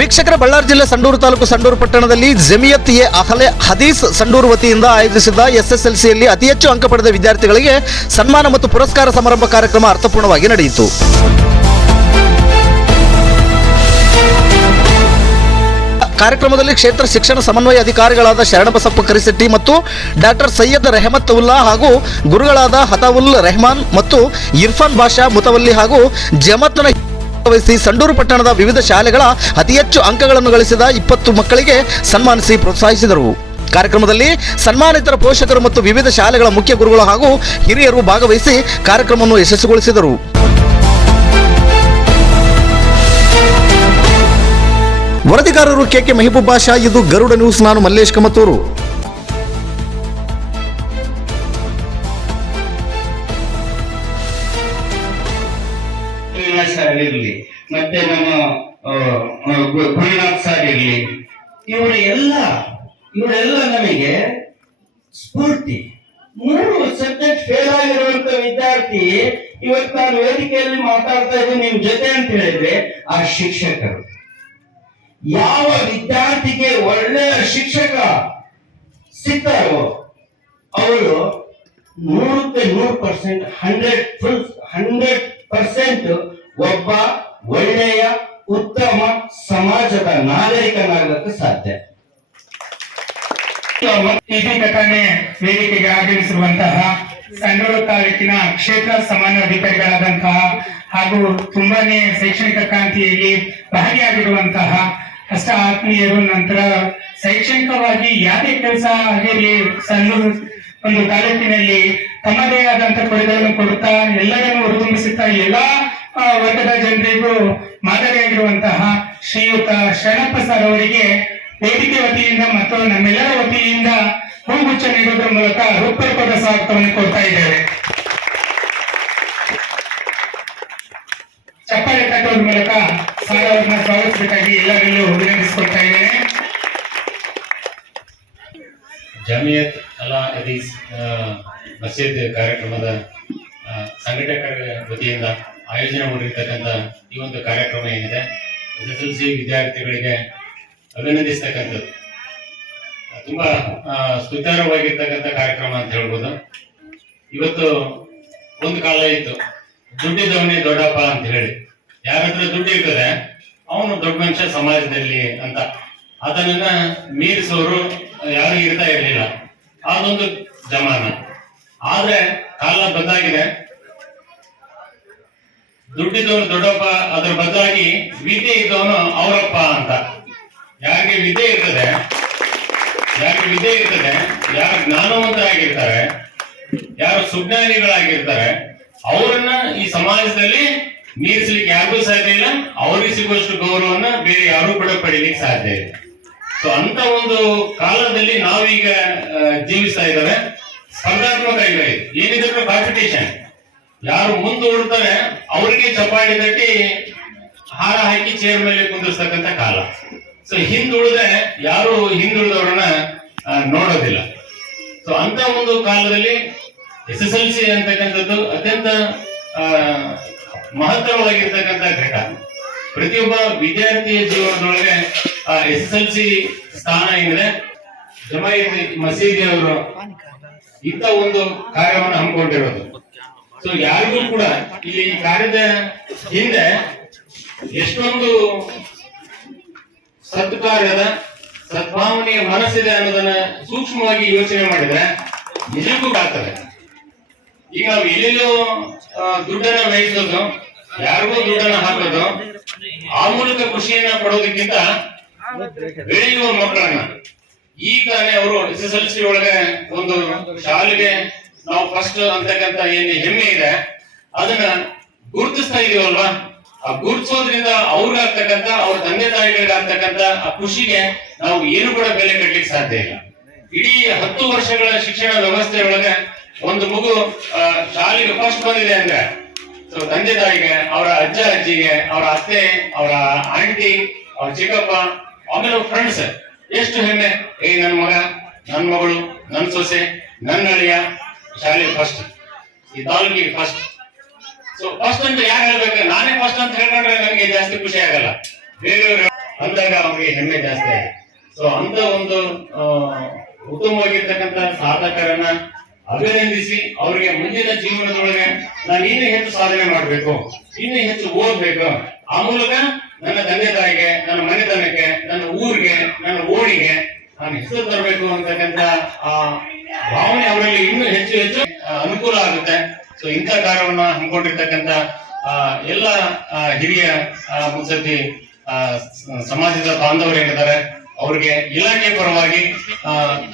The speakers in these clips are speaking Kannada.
ವೀಕ್ಷಕರ ಬಳ್ಳಾರಿ ಜಿಲ್ಲೆ ಸಂಡೂರು ತಾಲೂಕು ಸಂಡೂರು ಪಟ್ಟಣದಲ್ಲಿ ಜಮಿಯತ್ ಎ ಅಹಲೆ ಹದೀಸ್ ಸಂಡೂರು ವತಿಯಿಂದ ಆಯೋಜಿಸಿದ್ದ ಎಸ್ಎಸ್ಎಲ್ಸಿಯಲ್ಲಿ ಅತಿ ಹೆಚ್ಚು ಅಂಕ ಪಡೆದ ವಿದ್ಯಾರ್ಥಿಗಳಿಗೆ ಸನ್ಮಾನ ಮತ್ತು ಪುರಸ್ಕಾರ ಸಮಾರಂಭ ಕಾರ್ಯಕ್ರಮ ಅರ್ಥಪೂರ್ಣವಾಗಿ ನಡೆಯಿತು. ಕಾರ್ಯಕ್ರಮದಲ್ಲಿ ಕ್ಷೇತ್ರ ಶಿಕ್ಷಣ ಸಮನ್ವಯ ಅಧಿಕಾರಿಗಳಾದ ಶರಣಬಸಪ್ಪ ಕರಿಸೆಟ್ಟಿ ಮತ್ತು ಡಾಕ್ಟರ್ ಸೈಯದ್ ರೆಹಮತ್ ಉಲ್ಲಾ ಹಾಗೂ ಗುರುಗಳಾದ ಹತಾವುಲ್ ರೆಹಮಾನ್ ಮತ್ತು ಇರ್ಫಾನ್ ಬಾಷಾ ಮುತವಲ್ಲಿ ಹಾಗೂ ಜಮತ್ನ ವಹಿಸಿ ಸಂಡೂರು ಪಟ್ಟಣದ ವಿವಿಧ ಶಾಲೆಗಳ ಅತಿ ಹೆಚ್ಚು ಅಂಕಗಳನ್ನು ಗಳಿಸಿದ 20 ಮಕ್ಕಳಿಗೆ ಸನ್ಮಾನಿಸಿ ಪ್ರೋತ್ಸಾಹಿಸಿದರು. ಕಾರ್ಯಕ್ರಮದಲ್ಲಿ ಸನ್ಮಾನಿತರ ಪೋಷಕರು ಮತ್ತು ವಿವಿಧ ಶಾಲೆಗಳ ಮುಖ್ಯ ಗುರುಗಳು ಹಾಗೂ ಹಿರಿಯರು ಭಾಗವಹಿಸಿ ಕಾರ್ಯಕ್ರಮವನ್ನು ಯಶಸ್ವಿಗೊಳಿಸಿದರು. ವರದಿಗಾರರು ಕೆಕೆ ಮೆಹಬೂಬ್ ಬಾಷಾ. ಇದು ಗರುಡ ನ್ಯೂಸ್. ನಾನು ಮಲ್ಲೇಶ್ ಕಮತೂರು. ಇರಲಿ ಮತ್ತೆ ನಮ್ಮ ಗುರುನಾಥ್ ಸರ್ ಇರಲಿ, ಇವರೆಲ್ಲ ನಮಗೆ ಸ್ಫೂರ್ತಿ. 3 ಸಬ್ಜೆಕ್ಟ್ ಫೇಲ್ ಆಗಿರುವಂತ ವಿದ್ಯಾರ್ಥಿ ಇವತ್ತು ನಾನು ವೇದಿಕೆಯಲ್ಲಿ ಮಾತಾಡ್ತಾ ಇದ್ದೀನಿ ನಿಮ್ ಜೊತೆ ಅಂತ ಹೇಳಿದ್ರೆ ಆ ಶಿಕ್ಷಕರು. ಯಾವ ವಿದ್ಯಾರ್ಥಿಗೆ ಒಳ್ಳೆಯ ಶಿಕ್ಷಕ ಸಿಗ್ತಾರೋ ಅವರು 100% 100% ಒಬ್ಬ ಒಳ್ಳೆಯ ಉತ್ತಮ ಸಮಾಜದ ನಾಗರಿಕನಾಗಕ್ಕೆ ಸಾಧ್ಯ. ಇದೀಗತಾನೆ ವೇದಿಕೆಗೆ ಆಗಮಿಸಿರುವಂತಹ ಸಂಡೂರು ತಾಲೂಕಿನ ಕ್ಷೇತ್ರ ಸಮನ್ವಯ ಅಧಿಕಾರಿಗಳಾದಂತಹ ಹಾಗೂ ತುಂಬಾನೇ ಶೈಕ್ಷಣಿಕ ಕ್ರಾಂತಿಯಲ್ಲಿ ಭಾಗಿಯಾಗಿರುವಂತಹ ಅಷ್ಟ ಆತ್ಮೀಯರು, ನಂತರ ಶೈಕ್ಷಣಿಕವಾಗಿ ಯಾವುದೇ ಕೆಲಸ ಆಗಿರಲಿ ಸಂಡೂರು ಒಂದು ತಾಲೂಕಿನಲ್ಲಿ ತಮ್ಮದೇ ಆದಂತಹ ಕೊಡುಗೆಗಳನ್ನು ಕೊಡುತ್ತಾ ಎಲ್ಲರನ್ನು ಹುರಿದುಂಬಿಸುತ್ತಾ ಎಲ್ಲಾ ವರ್ಗದ ಜನರಿಗೂ ಮಾದರಿಯಾಗಿರುವಂತಹ ಶ್ರೀಯುತ ಶರಣಪ್ಪ ಸರ್ ಅವರಿಗೆ ವೇದಿಕೆ ವತಿಯಿಂದ ಮತ್ತು ನಮ್ಮೆಲ್ಲರ ವತಿಯಿಂದ ಹೂಗುಚ್ಛ ನೀಡುವುದರ ಮೂಲಕ ಹೃತ್ಪೂರ್ವಕ ಸ್ವಾಗತವನ್ನು ಕೊಡ್ತಾ ಇದ್ದೇವೆ. ಚಪ್ಪಾಳೆ ತಟ್ಟುವುದರ ಮೂಲಕ ಸರ್ ಅವರನ್ನ ಸ್ವಾಗತಿಸಬೇಕಾಗಿ ಎಲ್ಲರಲ್ಲೂ ವಿನಂತಿಸಿಕೊಳ್ತಾ ಇದ್ದೇನೆ. ಜಮಿಯತ್ ಅಲ್ ಹದೀಸ್ ಮಸೀದ್ ಕಾರ್ಯಕ್ರಮದ ಸಂಘಟಕರ ವತಿಯಿಂದ ಆಯೋಜನೆ ಮಾಡಿರ್ತಕ್ಕಂಥ ಈ ಒಂದು ಕಾರ್ಯಕ್ರಮ ಏನಿದೆ, SSLC ವಿದ್ಯಾರ್ಥಿಗಳಿಗೆ ಅಭಿನಂದಿಸ್ತಕ್ಕಂಥದ್ದು ತುಂಬಾ ಸುತಾರವಾಗಿರ್ತಕ್ಕಂಥ ಕಾರ್ಯಕ್ರಮ ಅಂತ ಹೇಳ್ಬೋದು. ಇವತ್ತು ಒಂದು ಕಾಲ ಇತ್ತು, ದುಡ್ಡಿದವನೇ ದೊಡ್ಡಪ್ಪ ಅಂತ ಹೇಳಿ, ಯಾರ ಹತ್ರ ದುಡ್ಡು ಇರ್ತದೆ ಅವನು ದೊಡ್ಡ ಮನುಷ್ಯ ಸಮಾಜದಲ್ಲಿ ಅಂತ, ಅದನ್ನ ಮೀರಿಸೋರು ಯಾರು ಇರ್ತಾ ಇರ್ಲಿಲ್ಲ. ಅದೊಂದು ಜಮಾನ. ಆದ್ರೆ ಕಾಲ ಬದಲಾಗಿದೆ. ದುಡ್ಡಿದ್ದವನು ದೊಡ್ಡಪ್ಪ, ಅದ್ರ ಬದಲಾಗಿ ವಿದ್ಯೆ ಇದ್ದವನು ಅವರಪ್ಪ ಅಂತ. ಯಾರಿಗೆ ವಿದ್ಯೆ ಇರ್ತದೆ, ಯಾರು ಜ್ಞಾನವಂತರಾಗಿರ್ತಾರೆ, ಯಾರು ಸುಜ್ಞಾನಿಗಳಾಗಿರ್ತಾರೆ, ಅವರನ್ನ ಈ ಸಮಾಜದಲ್ಲಿ ಮೀರಿಸಲಿಕ್ಕೆ ಯಾರಿಗೂ ಸಾಧ್ಯ ಇಲ್ಲ. ಅವ್ರಿಗೆ ಸಿಗುವಷ್ಟು ಗೌರವನ್ನ ಬೇರೆ ಯಾರು ಕೂಡ ಪಡೀಲಿಕ್ಕೆ ಸಾಧ್ಯ ಇಲ್ಲ. ಸೊ ಅಂತ ಒಂದು ಕಾಲದಲ್ಲಿ ನಾವೀಗ ಜೀವಿಸ್ತಾ ಇದ್ದಾರೆ. ಸ್ಪರ್ಧಾತ್ಮಕ ಯುಗ ಇದು. ಏನಿದ್ರು ಕಾಂಪಿಟೇಷನ್. ಯಾರು ಮುಂದೂಡ್ತಾರೆ ಅವರಿಗೆ ಚಪ್ಪಾಳಿ ತಟ್ಟಿ ಹಾರ ಹಾಕಿ ಚೇರ್ ಮೇಲೆ ಕುಂದಿರ್ತಕ್ಕಂಥ ಕಾಲ. ಸೊ ಹಿಂದುಳಿದ್ರೆ ಯಾರು ಹಿಂದುಳಿದವ್ರನ್ನ ನೋಡೋದಿಲ್ಲ. ಸೊ ಅಂತ ಒಂದು ಕಾಲದಲ್ಲಿ SSLC ಅಂತಕ್ಕಂಥದ್ದು ಅತ್ಯಂತ ಮಹತ್ತರವಾಗಿರ್ತಕ್ಕಂಥ ಘಟ್ಟ. ಪ್ರತಿಯೊಬ್ಬ ವಿದ್ಯಾರ್ಥಿಯ ಜೀವನದೊಳಗೆ SSLC ಸ್ಥಾನ ಏನಿದೆ, ಜಮಾಯಿತ್ ಮಸೀದಿ ಅವರು ಇಂಥ ಒಂದು ಕಾರ್ಯವನ್ನು ಹಮ್ಮಿಕೊಂಡಿರೋದು. ಸೊ ಯಾರಿಗೂ ಕೂಡ ಈ ಕಾರ್ಯದ ಹಿಂದೆ ಎಷ್ಟೊಂದು ಸತ್ಕಾರ್ಯದ ಸದ್ಭಾವನೆಯ ಮನಸ್ಸಿದೆ ಅನ್ನೋದನ್ನ ಸೂಕ್ಷ್ಮವಾಗಿ ಯೋಚನೆ ಮಾಡಿದ್ರೆ ನಿಜಕ್ಕೂ ಆಗ್ತದೆ. ಈಗ ನಾವು ಎಲ್ಲೆಲ್ಲೋ ದುಡ್ಡನ್ನ ವ್ಯಯಿಸೋದು, ಯಾರಿಗೂ ದುಡ್ಡನ್ನ ಹಾಕೋದು, ಆ ಮೂಲಕ ಖುಷಿಯನ್ನ ಪಡೋದಕ್ಕಿಂತ ಬೆಳೆಯುವ ಮಕ್ಕಳನ್ನ ಈಗಾನೇ ಅವರು SSLC ಒಳಗೆ ಒಂದು ಶಾಲೆಗೆ ನಾವು ಫಸ್ಟ್ ಅಂತಕ್ಕಂಥ ಏನು ಹೆಮ್ಮೆ ಇದೆ ಅದನ್ನ ಗುರುತಿಸ್ತಾ ಇದೀವಲ್ವಾ, ಆ ಗುರುತಿಸೋದ್ರಿಂದ ಅವ್ರಿಗಾಗ್ತಕ್ಕಂಥ ಅವ್ರ ತಂದೆ ತಾಯಿಗಳಿಗಾಗ್ತಕ್ಕಂಥ ಆ ಖುಷಿಗೆ ನಾವು ಏನು ಕೂಡ ಬೆಲೆ ಕಟ್ಟಲಿಕ್ಕೆ ಸಾಧ್ಯ ಇಲ್ಲ. ಇಡೀ 10 ವರ್ಷಗಳ ಶಿಕ್ಷಣ ವ್ಯವಸ್ಥೆ ಒಳಗೆ ಒಂದು ಮಗು ಶಾಲೆಗೆ ಫಸ್ಟ್ ಬಂದಿದೆ ಅಂದ್ರೆ ಸೊ ತಂದೆ ತಾಯಿಗೆ, ಅವರ ಅಜ್ಜ ಅಜ್ಜಿಗೆ, ಅವರ ಅತ್ತೆ, ಅವರ ಆಂಟಿ, ಅವ್ರ ಚಿಕ್ಕಪ್ಪ, ಆಮೇಲೆ ಅವ್ರ ಫ್ರೆಂಡ್ಸ್ ಎಷ್ಟು ಹೆಮ್ಮೆ. ನನ್ನ ಮಗ, ನನ್ನ ಮಗಳು, ನನ್ನ ಸೊಸೆ, ನನ್ನ ಅಳಿಯ ಶಾಲೆ ಫಸ್ಟ್, ಈ ತಾಲೂಕಿಗೆ ಫಸ್ಟ್. ಸೊ ಫಸ್ಟ್ ಅಂತ ಯಾರು ಹೇಳ್ಬೇಕು, ನಾನೇ ಫಸ್ಟ್ ಅಂತ ಹೇಳ್ಕೊಂಡ್ರೆ ನನಗೆ ಜಾಸ್ತಿ ಖುಷಿ ಆಗಲ್ಲ. ಬೇರೆಯವರು ಅಂದಾಗ ಅವರಿಗೆ ಹೆಮ್ಮೆ ಜಾಸ್ತಿ ಆಗಿದೆ. ಸೊ ಅಂತ ಒಂದು ಉತ್ತಮವಾಗಿರ್ತಕ್ಕಂಥ ಸಾಧಕರನ್ನ ಅಭಿನಂದಿಸಿ ಅವರಿಗೆ ಮುಂದಿನ ಜೀವನದೊಳಗೆ ನಾನು ಇನ್ನೂ ಹೆಚ್ಚು ಸಾಧನೆ ಮಾಡಬೇಕು, ಇನ್ನೂ ಹೆಚ್ಚು ಓದ್ಬೇಕು, ಆ ಮೂಲಕ ನನ್ನ ತಂದೆ ತಾಯಿಗೆ, ನನ್ನ ಮನೆತನಕ್ಕೆ, ನನ್ನ ಊರಿಗೆ, ನನ್ನ ಓಣಿಗೆ ನಾನು ಹೆಸರು ತರಬೇಕು ಅಂತಕ್ಕಂಥ ಆ ಭಾವನೆ ಅವರಲ್ಲಿ ಇನ್ನೂ ಹೆಚ್ಚು ಹೆಚ್ಚು ಅನುಕೂಲ ಆಗುತ್ತೆ. ಸೊ ಇಂಥ ಕಾರ್ಯವನ್ನ ಹಮ್ಮಿಕೊಂಡಿರ್ತಕ್ಕಂಥ ಎಲ್ಲ ಹಿರಿಯ ಮುತ್ಸದ್ದಿ ಸಮಾಜದ ಬಾಂಧವರೇನಿದ್ದಾರೆ ಅವರಿಗೆ ಇಲಾಖೆ ಪರವಾಗಿ,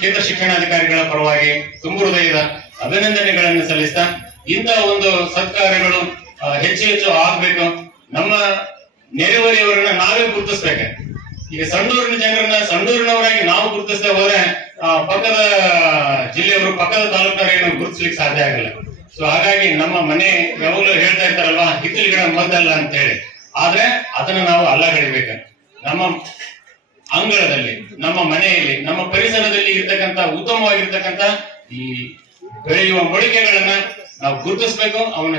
ಕೇಂದ್ರ ಶಿಕ್ಷಣಾಧಿಕಾರಿಗಳ ಪರವಾಗಿ ತುಂಬ ಹೃದಯದ ಅಭಿನಂದನೆಗಳನ್ನು ಸಲ್ಲಿಸ್ತಾ, ಇಂಥ ಒಂದು ಸತ್ಕಾರ್ಯಗಳು ಹೆಚ್ಚು ಹೆಚ್ಚು ಆಗ್ಬೇಕು. ನಮ್ಮ ನೆರೆಹೊರೆಯವರನ್ನ ನಾವೇ ಗುರುತಿಸ್ಬೇಕು. ಈಗ ಸಂಡೂರಿನ ಜನರನ್ನ ಸಂಡೂರಿನವರಾಗಿ ನಾವು ಗುರುತಿಸ್ತಾ ಹೋದ್ರೆ ಪಕ್ಕದ ಜಿಲ್ಲೆಯವರು, ಪಕ್ಕದ ತಾಲೂಕಿನವರೇನು ಗುರುತಿಸ್ಲಿಕ್ಕೆ ಸಾಧ್ಯ ಆಗಲ್ಲ. ಸೊ ಹಾಗಾಗಿ ನಮ್ಮ ಮನೆ ಯಾವಾಗಲೂ ಹೇಳ್ತಾ ಇರ್ತಾರಲ್ವಾ, ಹಿತ್ತಲ ಗಿಡ ಮದ್ದಲ್ಲ ಅಂತ ಹೇಳಿ, ಆದ್ರೆ ಅದನ್ನ ನಾವು ಅಲ್ಲಗಡಿಬೇಕು. ನಮ್ಮ ಅಂಗಳದಲ್ಲಿ, ನಮ್ಮ ಮನೆಯಲ್ಲಿ, ನಮ್ಮ ಪರಿಸರದಲ್ಲಿ ಇರ್ತಕ್ಕಂಥ ಉತ್ತಮವಾಗಿರ್ತಕ್ಕಂಥ ಈ ಬೆಳೆಯುವ ಮೊಳಕೆಗಳನ್ನ ನಾವು ಗುರುತಿಸ್ಬೇಕು. ಅವನ್ನ